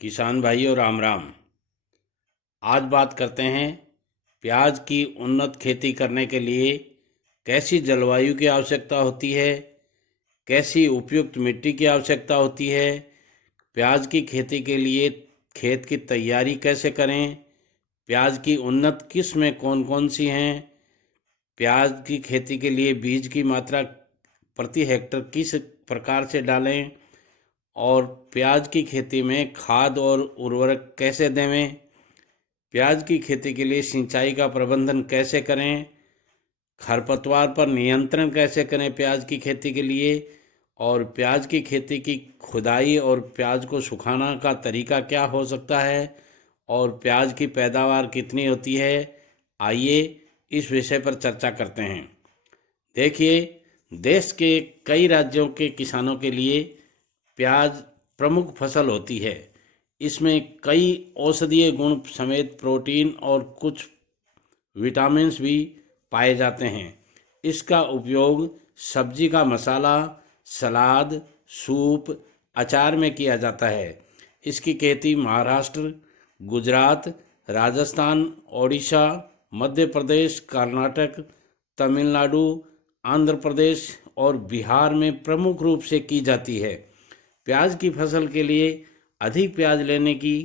किसान भाइयों राम राम। आज बात करते हैं प्याज की उन्नत खेती करने के लिए कैसी जलवायु की आवश्यकता होती है, कैसी उपयुक्त मिट्टी की आवश्यकता होती है, प्याज की खेती के लिए खेत की तैयारी कैसे करें, प्याज की उन्नत किस्में कौन कौन सी हैं, प्याज की खेती के लिए बीज की मात्रा प्रति हेक्टर किस प्रकार से डालें और प्याज की खेती में खाद और उर्वरक कैसे देवें, प्याज की खेती के लिए सिंचाई का प्रबंधन कैसे करें, खरपतवार पर नियंत्रण कैसे करें प्याज की खेती के लिए, और प्याज की खेती की खुदाई और प्याज को सुखाना का तरीका क्या हो सकता है, और प्याज की पैदावार कितनी होती है। आइए इस विषय पर चर्चा करते हैं। देखिए, देश के कई राज्यों के किसानों के लिए प्याज प्रमुख फसल होती है। इसमें कई औषधीय गुण समेत प्रोटीन और कुछ विटामिन्स भी पाए जाते हैं। इसका उपयोग सब्जी का मसाला, सलाद, सूप, अचार में किया जाता है। इसकी खेती महाराष्ट्र, गुजरात, राजस्थान, ओडिशा, मध्य प्रदेश, कर्नाटक, तमिलनाडु, आंध्र प्रदेश और बिहार में प्रमुख रूप से की जाती है। प्याज की फसल के लिए अधिक प्याज लेने की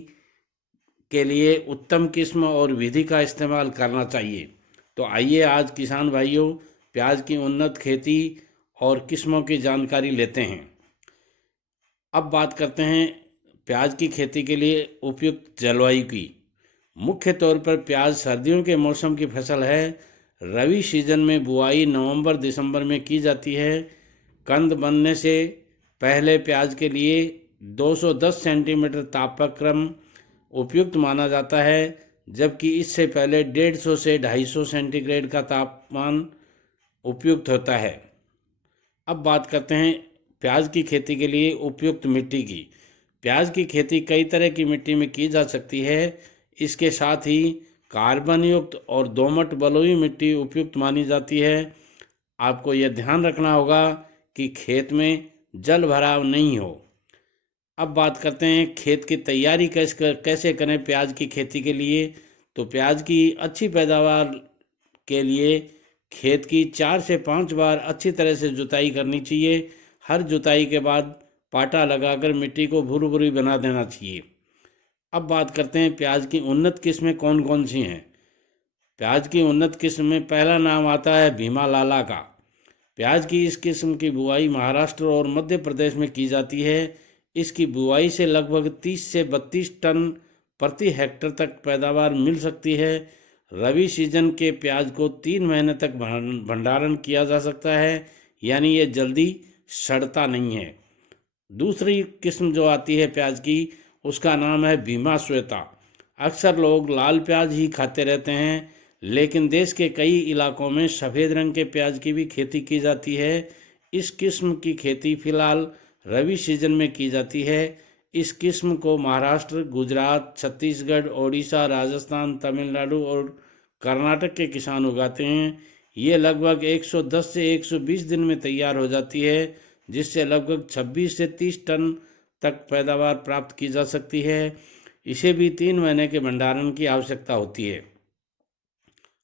के लिए उत्तम किस्म और विधि का इस्तेमाल करना चाहिए। तो आइए आज किसान भाइयों प्याज की उन्नत खेती और किस्मों की जानकारी लेते हैं। अब बात करते हैं प्याज की खेती के लिए उपयुक्त जलवायु की। मुख्य तौर पर प्याज सर्दियों के मौसम की फसल है। रबी सीजन में बुआई नवंबर दिसंबर में की जाती है। कंद बनने से पहले प्याज के लिए 210 सेंटीमीटर तापक्रम उपयुक्त माना जाता है, जबकि इससे पहले 150 से 250 सेंटीग्रेड का तापमान उपयुक्त होता है। अब बात करते हैं प्याज की खेती के लिए उपयुक्त मिट्टी की। प्याज की खेती कई तरह की मिट्टी में की जा सकती है। इसके साथ ही कार्बन युक्त और दोमट बलुई मिट्टी उपयुक्त मानी जाती है। आपको यह ध्यान रखना होगा कि खेत में जल भराव नहीं हो। अब बात करते हैं खेत की तैयारी कैसे करें प्याज की खेती के लिए। तो प्याज की अच्छी पैदावार के लिए खेत की 4 से 5 बार अच्छी तरह से जुताई करनी चाहिए। हर जुताई के बाद पाटा लगाकर मिट्टी को भुरी भुरी बना देना चाहिए। अब बात करते हैं प्याज की उन्नत किस्में कौन कौन सी हैं। प्याज की उन्नत किस्म में पहला नाम आता है भीमा लाला का। प्याज की इस किस्म की बुआई महाराष्ट्र और मध्य प्रदेश में की जाती है। इसकी बुआई से लगभग 30 से 32 टन प्रति हेक्टर तक पैदावार मिल सकती है। रबी सीजन के प्याज को 3 महीने तक भंडारण किया जा सकता है, यानी ये जल्दी सड़ता नहीं है। दूसरी किस्म जो आती है प्याज की, उसका नाम है भीमा श्वेता। अक्सर लोग लाल प्याज ही खाते रहते हैं, लेकिन देश के कई इलाकों में सफ़ेद रंग के प्याज की भी खेती की जाती है। इस किस्म की खेती फ़िलहाल रबी सीजन में की जाती है। इस किस्म को महाराष्ट्र, गुजरात, छत्तीसगढ़, ओडिशा, राजस्थान, तमिलनाडु और कर्नाटक के किसान उगाते हैं। ये लगभग 110 से 120 दिन में तैयार हो जाती है, जिससे लगभग 26 से 30 टन तक पैदावार प्राप्त की जा सकती है। इसे भी 3 महीने के भंडारण की आवश्यकता होती है।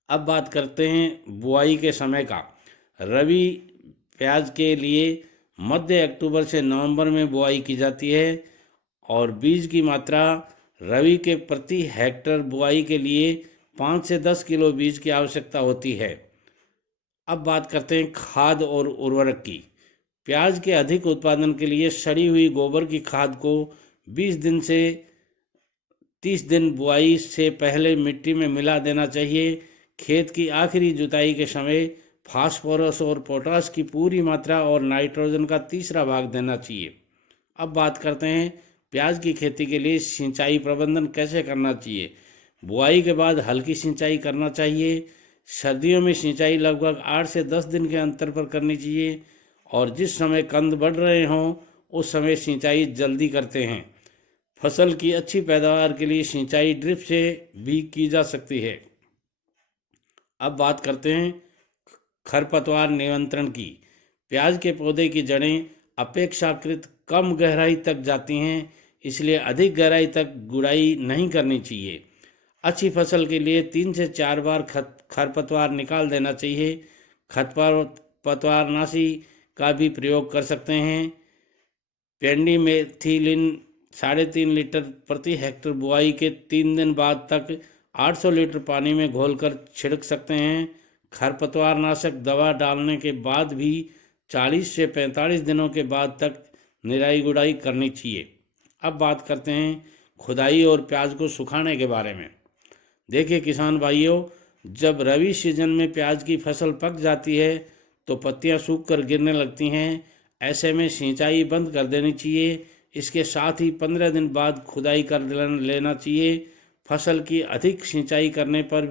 अब बात करते हैं बुआई के समय का। रबी प्याज के लिए मध्य अक्टूबर से नवंबर में बुआई की जाती है और बीज की मात्रा रबी के प्रति हेक्टर बुआई के लिए 5 से 10 किलो बीज की आवश्यकता होती है। अब बात करते हैं खाद और उर्वरक की। प्याज के अधिक उत्पादन के लिए सड़ी हुई गोबर की खाद को 20 दिन से 30 दिन बुआई से पहले मिट्टी में मिला देना चाहिए। खेत की आखिरी जुताई के समय फास्फोरस और पोटास की पूरी मात्रा और नाइट्रोजन का तीसरा भाग देना चाहिए। अब बात करते हैं प्याज की खेती के लिए सिंचाई प्रबंधन कैसे करना चाहिए। बुआई के बाद हल्की सिंचाई करना चाहिए। सर्दियों में सिंचाई लगभग 8 से 10 दिन के अंतर पर करनी चाहिए और जिस समय कंद बढ़ रहे हों उस समय सिंचाई जल्दी करते हैं। फसल की अच्छी पैदावार के लिए सिंचाई ड्रिप से भी की जा सकती है। अब बात करते हैं खरपतवार नियंत्रण की। प्याज के पौधे की जड़ें अपेक्षाकृत कम गहराई तक जाती हैं, इसलिए अधिक गहराई तक गुड़ाई नहीं करनी चाहिए। अच्छी फसल के लिए 3 से 4 बार खरपतवार निकाल देना चाहिए। खरपतवारनाशी का भी प्रयोग कर सकते हैं। पेंडिमेथिलिन 3.5 लीटर प्रति हेक्टेयर बुआई के 3 दिन बाद तक 800 लीटर पानी में घोलकर छिड़क सकते हैं। खरपतवारनाशक दवा डालने के बाद भी 40 से 45 दिनों के बाद तक निराई गुड़ाई करनी चाहिए। अब बात करते हैं खुदाई और प्याज को सुखाने के बारे में। देखिए किसान भाइयों, जब रबी सीजन में प्याज की फसल पक जाती है तो पत्तियां सूख कर गिरने लगती हैं। ऐसे में सिंचाई बंद कर देनी चाहिए। इसके साथ ही 15 दिन बाद खुदाई कर लेना चाहिए। फसल की अधिक सिंचाई करने पर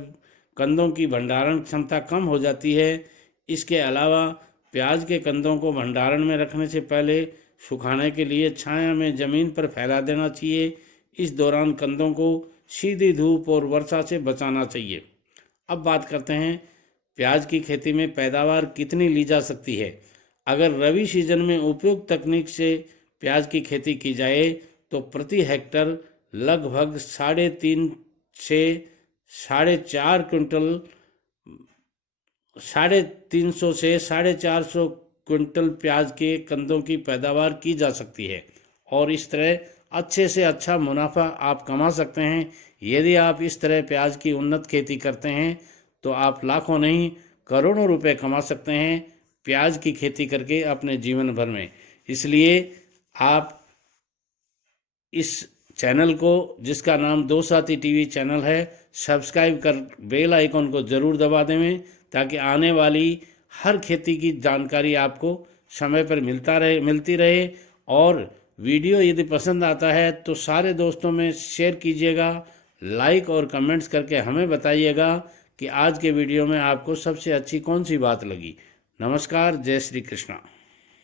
कंदों की भंडारण क्षमता कम हो जाती है। इसके अलावा प्याज के कंदों को भंडारण में रखने से पहले सुखाने के लिए छाया में ज़मीन पर फैला देना चाहिए। इस दौरान कंदों को सीधी धूप और वर्षा से बचाना चाहिए। अब बात करते हैं प्याज की खेती में पैदावार कितनी ली जा सकती है। अगर रबी सीजन में उपयुक्त तकनीक से प्याज की खेती की जाए तो प्रति हेक्टर लगभग 3.5 से 4.5 क्विंटल 350 से 450 क्विंटल प्याज के कंदों की पैदावार की जा सकती है और इस तरह अच्छे से अच्छा मुनाफा आप कमा सकते हैं। यदि आप इस तरह प्याज की उन्नत खेती करते हैं तो आप लाखों नहीं करोड़ों रुपए कमा सकते हैं प्याज की खेती करके अपने जीवन भर में। इसलिए आप इस चैनल को, जिसका नाम दो साथी टीवी चैनल है, सब्सक्राइब कर बेल आइकन को ज़रूर दबा दें ताकि आने वाली हर खेती की जानकारी आपको समय पर मिलती रहे। और वीडियो यदि पसंद आता है तो सारे दोस्तों में शेयर कीजिएगा, लाइक और कमेंट्स करके हमें बताइएगा कि आज के वीडियो में आपको सबसे अच्छी कौन सी बात लगी। नमस्कार, जय श्री कृष्णा।